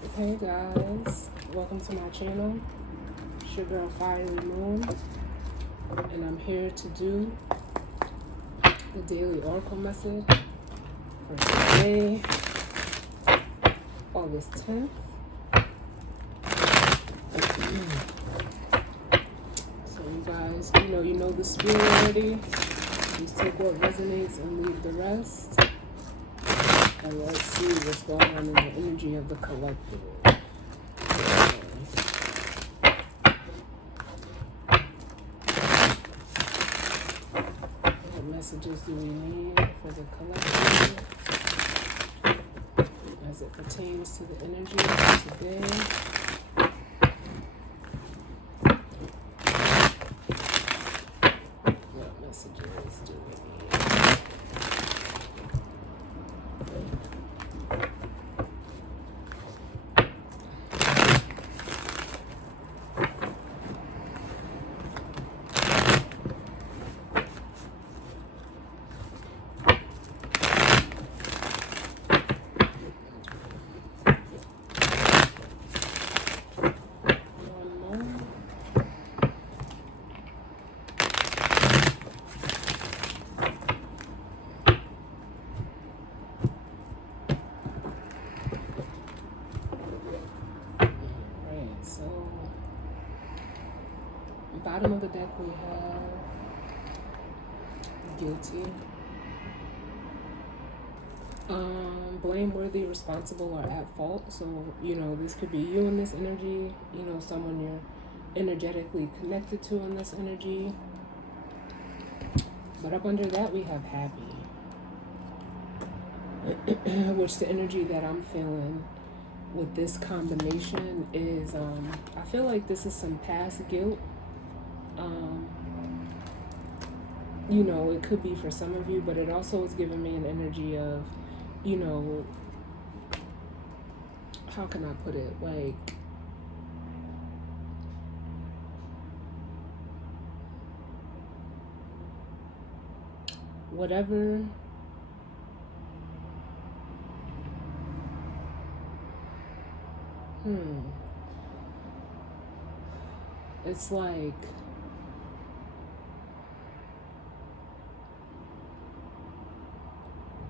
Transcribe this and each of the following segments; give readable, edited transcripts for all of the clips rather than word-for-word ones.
Hey guys, welcome to my channel. It's your girl Fiery Moon, and I'm here to do the daily oracle message for today, August 10th. So you guys, you know the spiel already. Just take what resonates and leave the rest. And let's see what's going on in the energy of the collective. What messages do we need for the collective as it pertains to the energy of today? What messages do we need? Bottom of the deck we have guilty, blameworthy, responsible, or at fault. So this could be you in this energy, someone you're energetically connected to in this energy. But up under that we have happy, which the energy that I'm feeling with this combination is I feel like this is some past guilt. It could be for some of you, but it also is giving me an energy of, how can I put it? Like, whatever it's like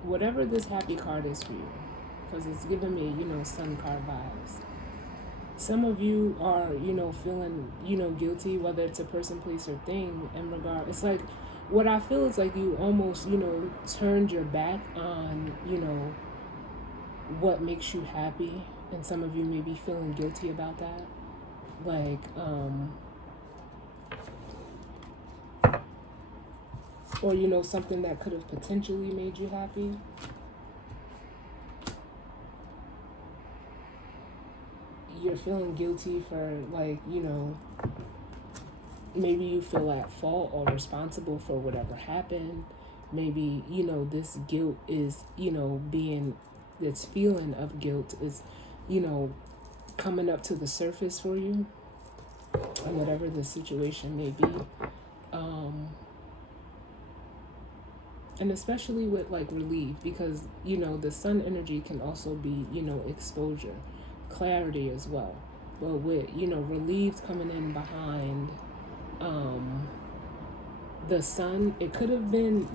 whatever this happy card is for you, because it's giving me, sun card vibes. Some of you are, feeling, guilty, whether it's a person, place, or thing in regard. It's like, what I feel is like you almost, turned your back on, what makes you happy. And some of you may be feeling guilty about that. Like, or, something that could have potentially made you happy. You're feeling guilty for, like, maybe you feel at fault or responsible for whatever happened. Maybe, this guilt is, this feeling of guilt is, coming up to the surface for you, and whatever the situation may be. And especially with like relief, because, the sun energy can also be, exposure, clarity as well. But with, relieved coming in behind the sun, it could have been,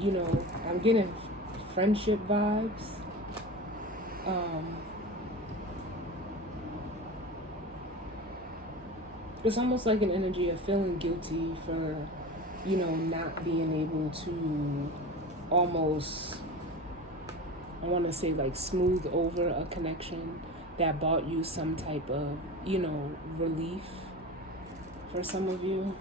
I'm getting friendship vibes. It's almost like an energy of feeling guilty for, not being able to almost, I want to say, like, smooth over a connection that brought you some type of, relief for some of you.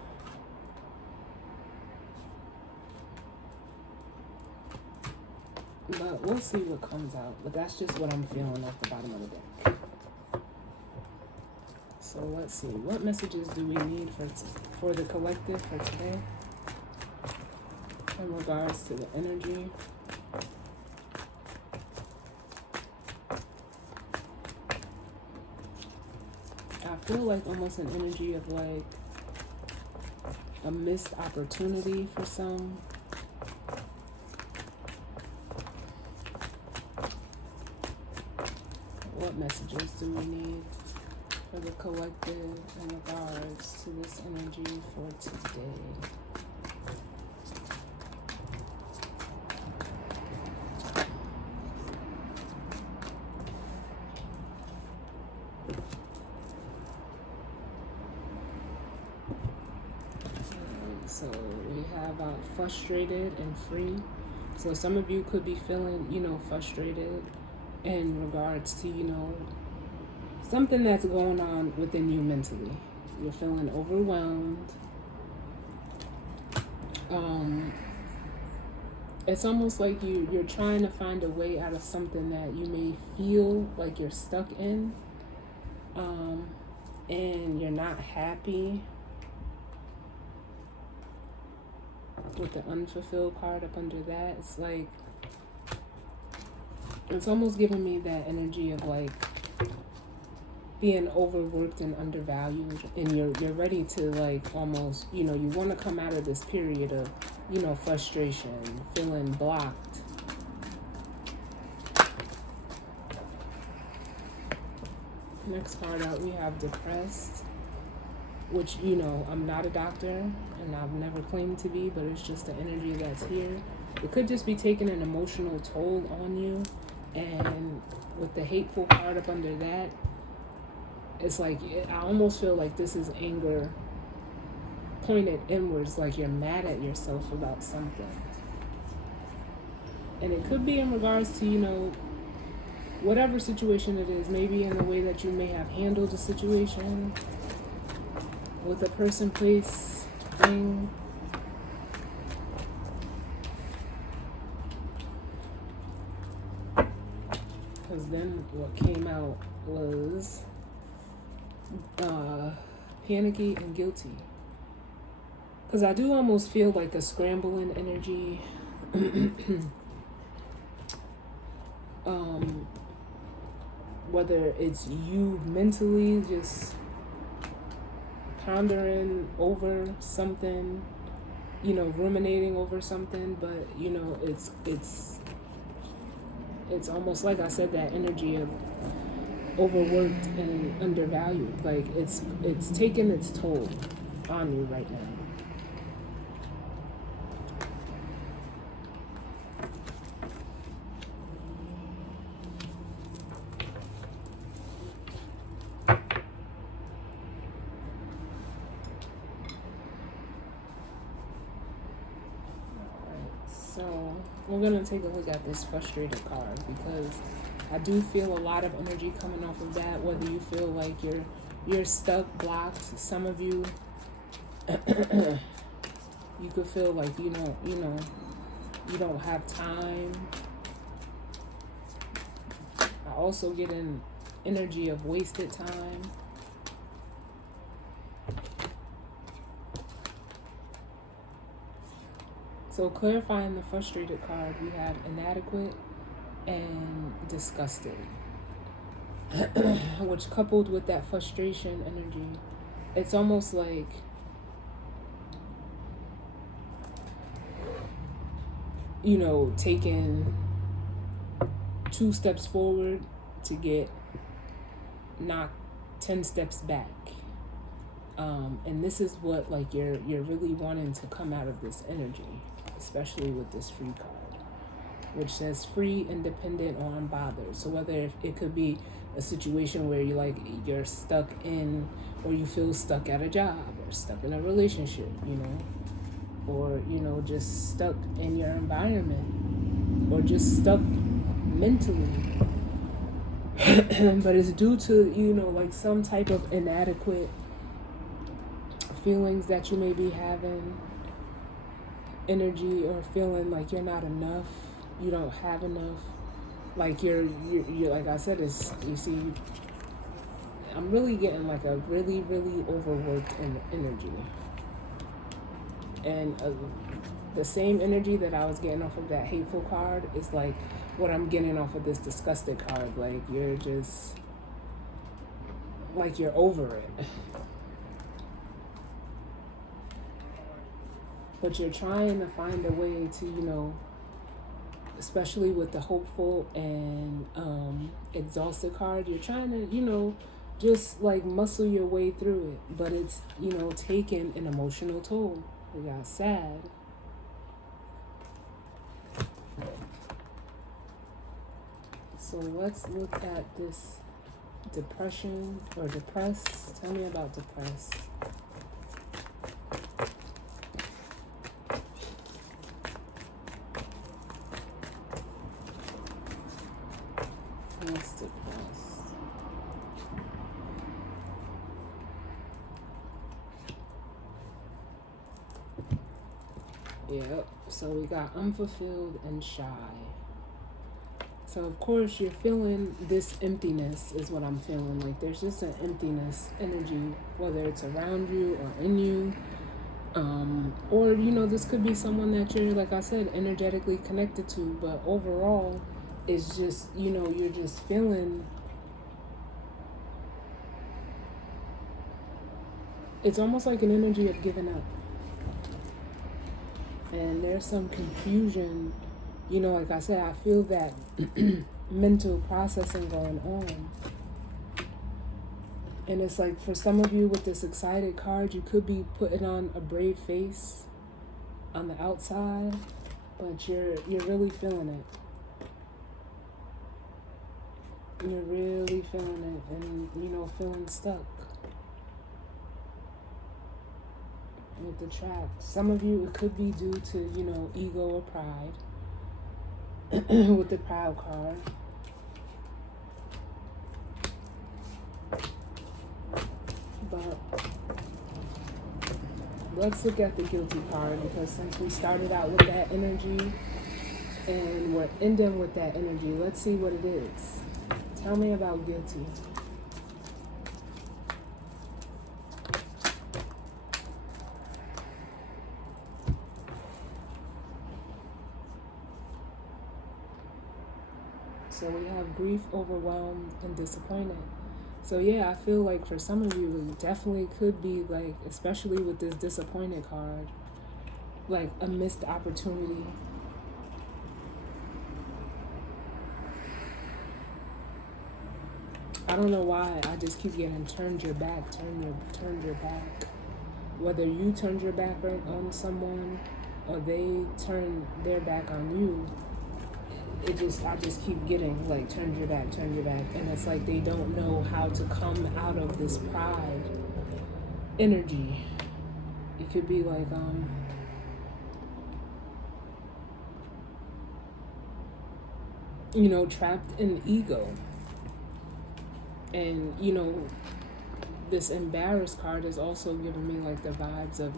But we'll see what comes out. But that's just what I'm feeling off the bottom of the deck. So let's see. What messages do we need for the collective for today in regards to the energy? I feel like almost an energy of like a missed opportunity for some. What messages messages do we need for the collective in regards to this energy for today? So we have frustrated and free. So some of you could be feeling, frustrated in regards to, something that's going on within you mentally. You're feeling overwhelmed. It's almost like you're trying to find a way out of something that you may feel like you're stuck in, and you're not happy. With the unfulfilled card up under that, it's like, it's almost giving me that energy of like being overworked and undervalued, and you're ready to like almost, you want to come out of this period of, frustration, feeling blocked. Next card out, we have depressed, which, I'm not a doctor and I've never claimed to be, but it's just the energy that's here. It could just be taking an emotional toll on you. And with the hateful card up under that, it's like, I almost feel like this is anger pointed inwards, like you're mad at yourself about something. And it could be in regards to, whatever situation it is, maybe in the way that you may have handled the situation with a person, place, thing. Because then what came out was panicky and guilty. Because I do almost feel like a scrambling energy. Whether it's you mentally just pondering over something, ruminating over something, but it's almost like I said, that energy of overworked and undervalued. Like it's taking its toll on you right now. So we're going to take a look at this frustrated card, because I do feel a lot of energy coming off of that, whether you feel like you're stuck, blocked. Some of you, you could feel like, you don't have time. I also get an energy of wasted time. So clarifying the frustrated card, we have inadequate and disgusted, which coupled with that frustration energy, it's almost like taking 2 steps forward to get knocked 10 steps back. And this is what like you're really wanting to come out of this energy, especially with this free card, which says free, independent, or unbothered. So whether it could be a situation where you're stuck in, or you feel stuck at a job, or stuck in a relationship, or just stuck in your environment, or just stuck mentally. But it's due to like some type of inadequate feelings that you may be having, energy, or feeling like you're not enough, you don't have enough, like you're like I said, you see, I'm really getting like a really, really overworked energy. And the same energy that I was getting off of that hateful card is like what I'm getting off of this disgusted card. Like you're just, like you're over it. But you're trying to find a way to, especially with the hopeful and exhausted card. You're trying to, just like muscle your way through it, but it's, taking an emotional toll. We got sad. So let's look at this depression or depressed. Tell me about depressed. What's depressed? Yep. So we got unfulfilled and shy. So of course you're feeling this emptiness is what I'm feeling. Like there's just an emptiness energy, whether it's around you or in you. Or, this could be someone that you're, like I said, energetically connected to. But overall, it's just, you're just feeling. It's almost like an energy of giving up. And there's some confusion. Like I said, I feel that mental processing going on. And it's like for some of you with this excited card, you could be putting on a brave face on the outside, but you're really feeling it. You're really feeling it and, feeling stuck with the track. Some of you, it could be due to, ego or pride. With the proud card. But let's look at the guilty card, because since we started out with that energy and we're ending with that energy, let's see what it is. Tell me about guilty. So we have grief, overwhelmed, and disappointed. So yeah, I feel like for some of you, it definitely could be like, especially with this disappointed card, like a missed opportunity. I don't know why, I just keep getting turned your back, turned your back. Whether you turned your back on someone or they turned their back on you, I just keep getting like turn your back, and it's like they don't know how to come out of this pride energy. It could be like trapped in ego. And this embarrassed card is also giving me like the vibes of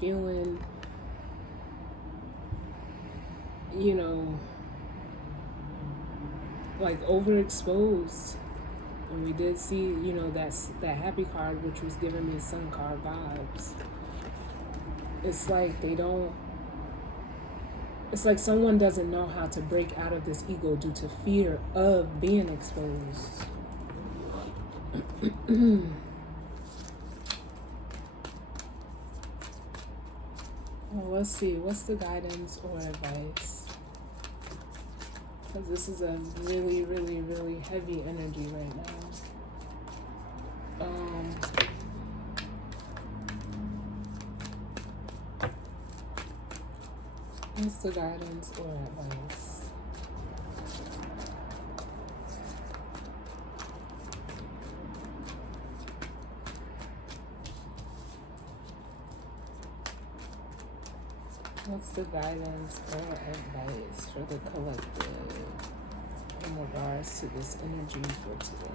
feeling like overexposed. And we did see, that happy card, which was giving me sun card vibes. It's like it's like someone doesn't know how to break out of this ego due to fear of being exposed. Well, let's see, what's the guidance or advice? Because this is a really, really, really heavy energy right now. What's the guidance or advice? What's the guidance or advice for the collective in regards to this energy for today?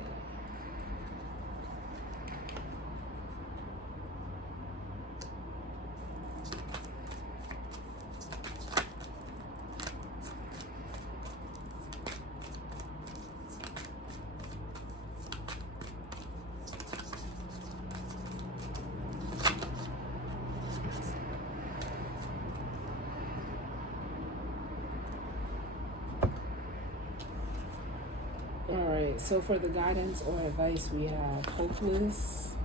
Alright, so for the guidance or advice, we have hopeless,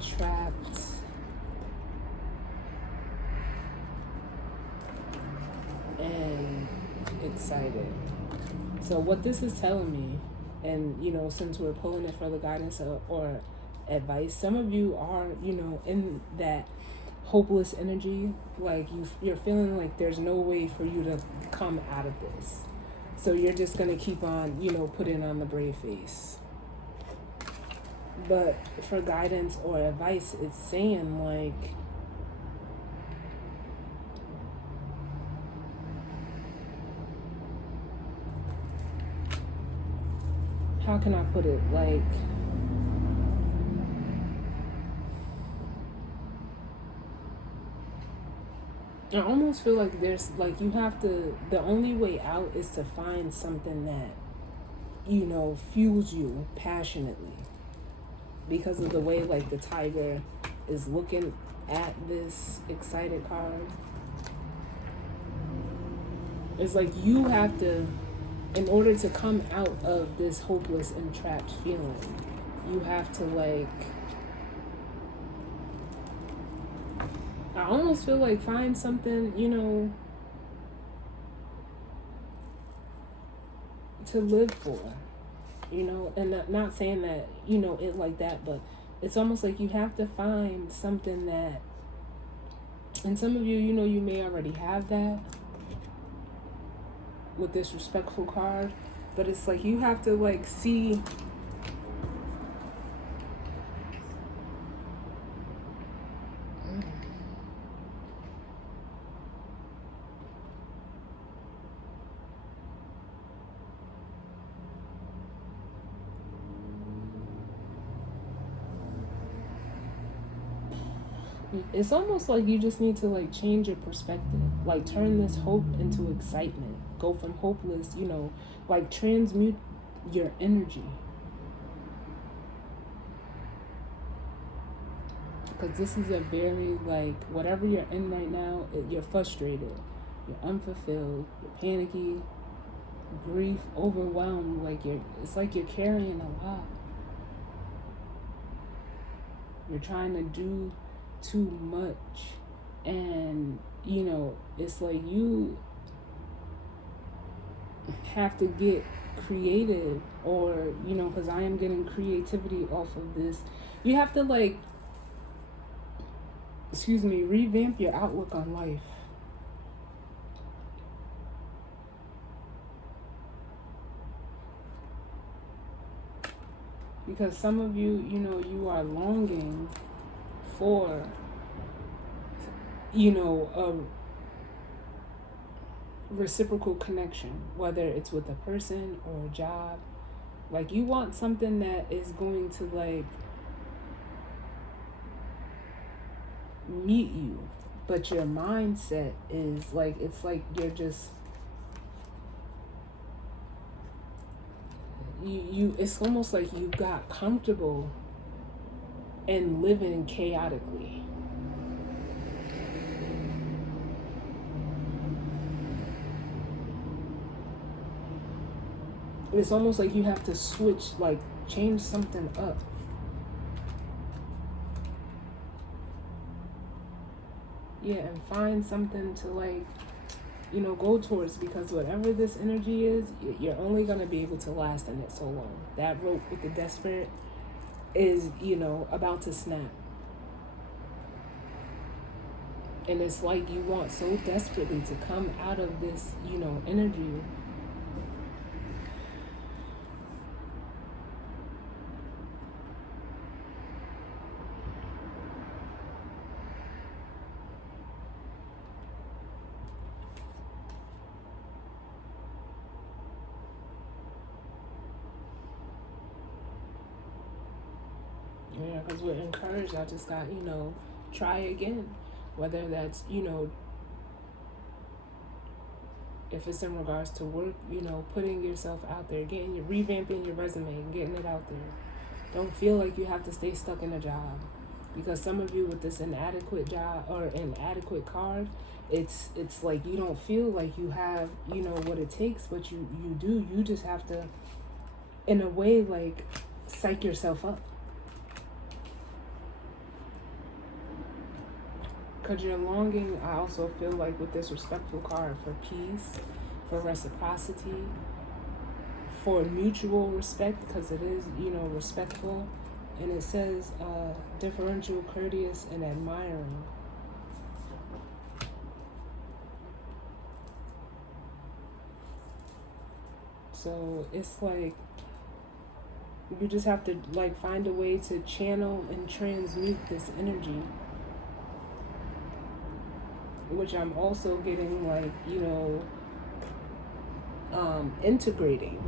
trapped, excited. So what this is telling me, and since we're pulling it for the guidance or advice, some of you are in that hopeless energy, like you're feeling like there's no way for you to come out of this, so you're just gonna keep on putting on the brave face. But for guidance or advice, it's saying like, how can I put it, like, I almost feel like there's like, you have to, the only way out is to find something that fuels you passionately, because of the way like the tiger is looking at this excited card. It's like you have to, in order to come out of this hopeless and trapped feeling, you have to like, I almost feel like find something, to live for, and not saying that, it like that, but it's almost like you have to find something that, and some of you, you may already have that with this respectful card, but it's like you have to like see it's almost like you just need to like change your perspective, like turn this hope into excitement, go from hopeless, like transmute your energy, because this is a very like, whatever you're in right now, you're frustrated, you're unfulfilled, you're panicky, grief, overwhelmed, like it's like you're carrying a lot, you're trying to do too much, and it's like you have to get creative, or because I am getting creativity off of this, you have to like, revamp your outlook on life, because some of you, you are longing for a reciprocal connection, whether it's with a person or a job. Like you want something that is going to like meet you, but your mindset is like, it's like you're just you it's almost like you got comfortable and living chaotically. It's almost like you have to switch, like change something up. Yeah, and find something to like, go towards, because whatever this energy is, you're only going to be able to last in it so long. That rope with the desperate is, about to snap. And it's like you want so desperately to come out of this, energy. Yeah, because we're encouraged. I just got, try again. Whether that's, if it's in regards to work, putting yourself out there, revamping your resume and getting it out there. Don't feel like you have to stay stuck in a job. Because some of you with this inadequate job or inadequate card, it's like you don't feel like you have, what it takes, but you do. You just have to, in a way, like, psych yourself up. Because you're longing, I also feel like with this respectful card, for peace, for reciprocity, for mutual respect, because it is, respectful. And it says differential, courteous, and admiring. So it's like you just have to like find a way to channel and transmute this energy, which I'm also getting like, integrating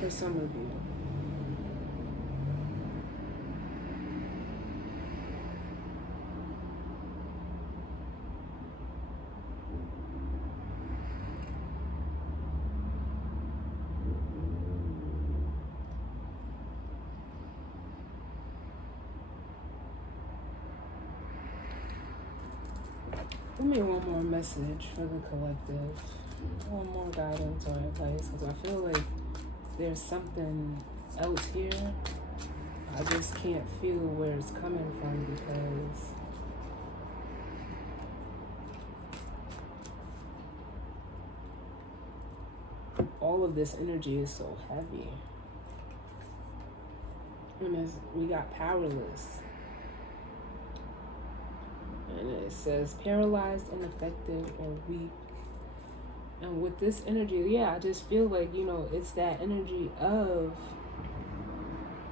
for some of you. Give me one more message for the collective. One more guidance or advice, because I feel like there's something else here. I just can't feel where it's coming from because all of this energy is so heavy. And we got powerless. And it says paralyzed, ineffective, or weak. And with this energy, I just feel like, it's that energy of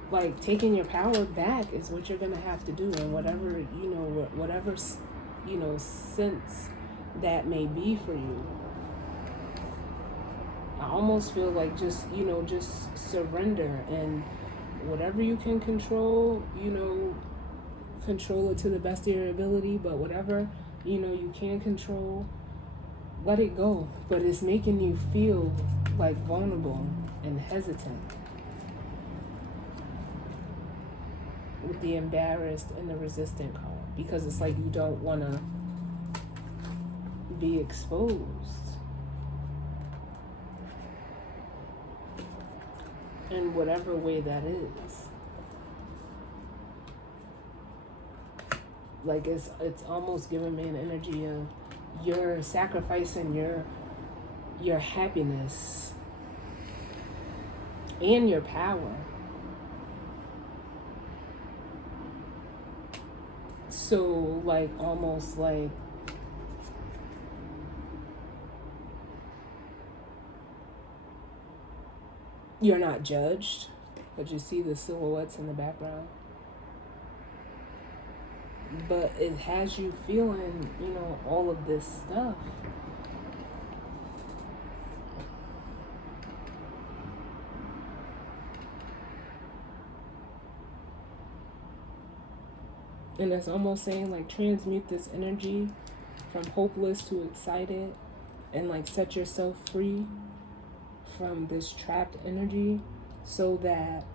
like taking your power back is what you're going to have to do. And whatever sense that may be for you. I almost feel like just surrender, and whatever you can control, control it to the best of your ability, but whatever, you can't control, let it go. But it's making you feel like vulnerable and hesitant with the embarrassed and the resistant card, because it's like you don't want to be exposed. In whatever way that is. Like it's almost giving me an energy of you're sacrificing your happiness and your power. So like almost like you're not judged, but you see the silhouettes in the background. But it has you feeling, all of this stuff. And it's almost saying like transmute this energy from hopeless to excited, and like set yourself free from this trapped energy so that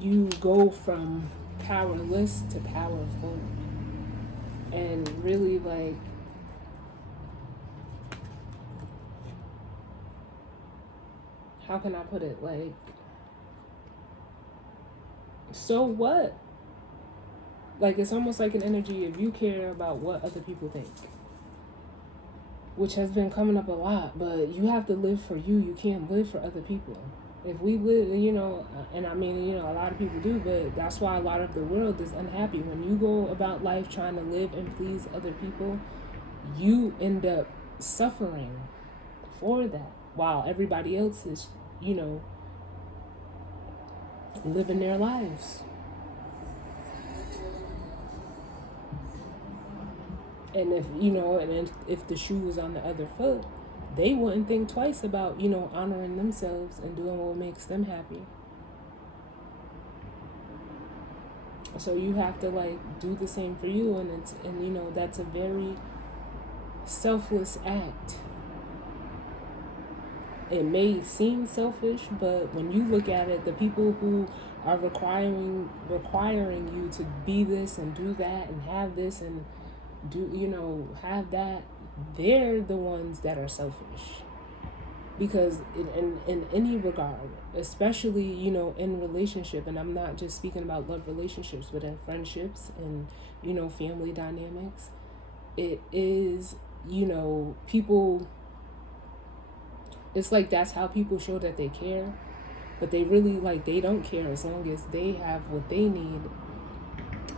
you go from powerless to powerful. And really like how can I put it, like, so what? Like it's almost like an energy if you care about what other people think, which has been coming up a lot. But you have to live for you. You can't live for other people. If we live, and I mean, a lot of people do, but that's why a lot of the world is unhappy. When you go about life trying to live and please other people, you end up suffering for that while everybody else is, living their lives. And if the shoe was on the other foot, they wouldn't think twice about, honoring themselves and doing what makes them happy. So you have to like do the same for you, and that's a very selfless act. It may seem selfish, but when you look at it, the people who are requiring you to be this and do that and have this and do have that, they're the ones that are selfish. Because in any regard, especially in relationship, and I'm not just speaking about love relationships, but in friendships and family dynamics, it is, people, it's like that's how people show that they care, but they really, like, they don't care as long as they have what they need,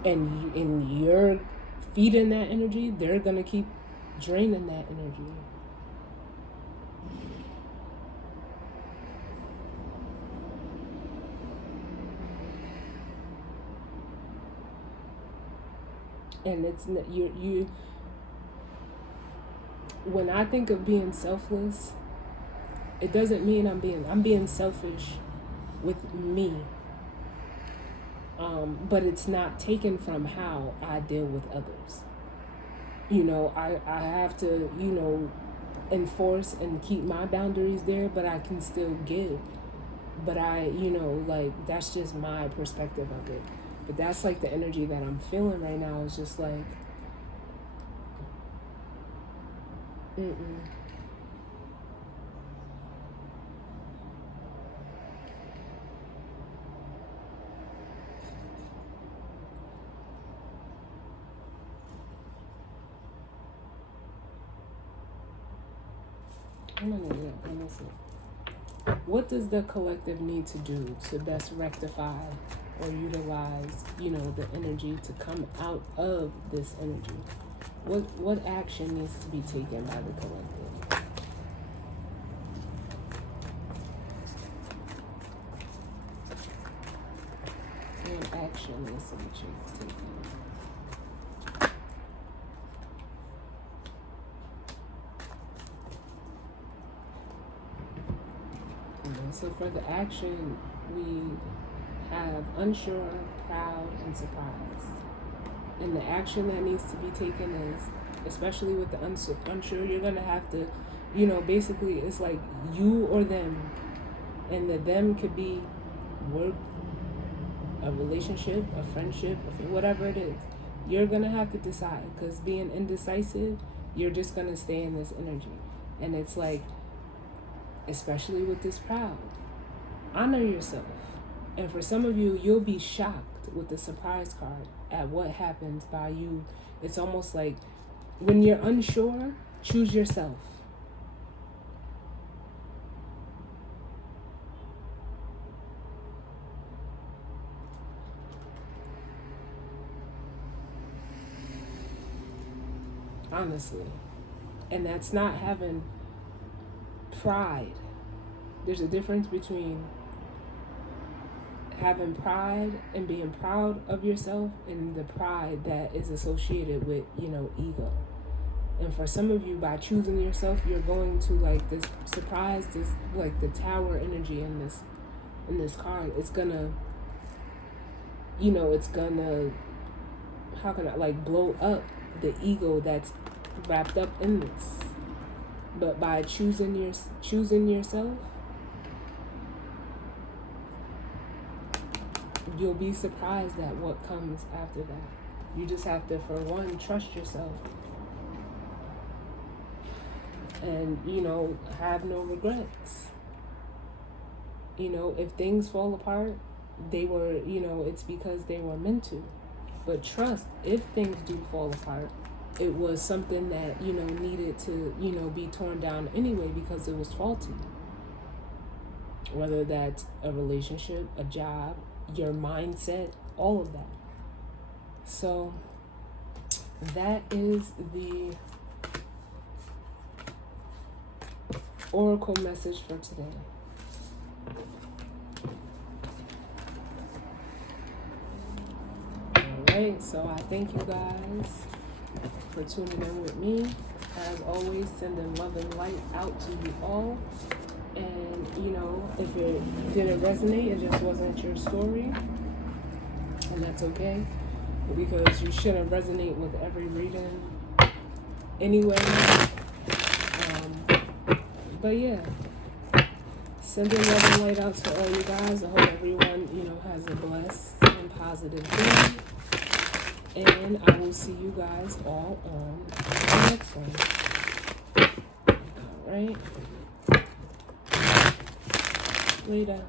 and you're feeding that energy, they're gonna keep draining that energy. And it's you when I think of being selfless, it doesn't mean I'm being selfish with me. But it's not taken from how I deal with others. I have to, enforce and keep my boundaries there, but I can still give. But like, that's just my perspective of it. But that's like the energy that I'm feeling right now, is just like, mm-mm. I'm gonna do that, honestly. What does the collective need to do to best rectify or utilize, the energy to come out of this energy? What action needs to be taken by the collective? What action needs to be taken? So for the action, we have unsure, proud, and surprised. And the action that needs to be taken is, especially with the unsure, you're going to have to, basically it's like you or them. And the them could be work, a relationship, a friendship, whatever it is. You're going to have to decide, because being indecisive, you're just going to stay in this energy. And it's like, especially with this proud, honor yourself. And for some of you, you'll be shocked with the surprise card at what happens by you. It's almost like when you're unsure, choose yourself. Honestly. And that's not having pride. There's a difference between having pride and being proud of yourself, and the pride that is associated with, ego. And for some of you, by choosing yourself, you're going to, like, this surprise, this, like, the tower energy in this card. It's gonna, it's gonna, how can I, like, blow up the ego that's wrapped up in this. But by choosing yourself, you'll be surprised at what comes after that. You just have to, for one, trust yourself. And, have no regrets. If things fall apart, they were, it's because they were meant to. But trust, if things do fall apart, it was something that, needed to, be torn down anyway, because it was faulty. Whether that's a relationship, a job, your mindset, all of that. So that is the oracle message for today. Alright, so I thank you guys for tuning in with me. As always, sending love and light out to you all. And, if it didn't resonate, it just wasn't your story. And that's okay. Because you shouldn't resonate with every reading anyway. But yeah. Sending love and light out to all you guys. I hope everyone, has a blessed and positive day. And I will see you guys all on the next one. Alright. Later.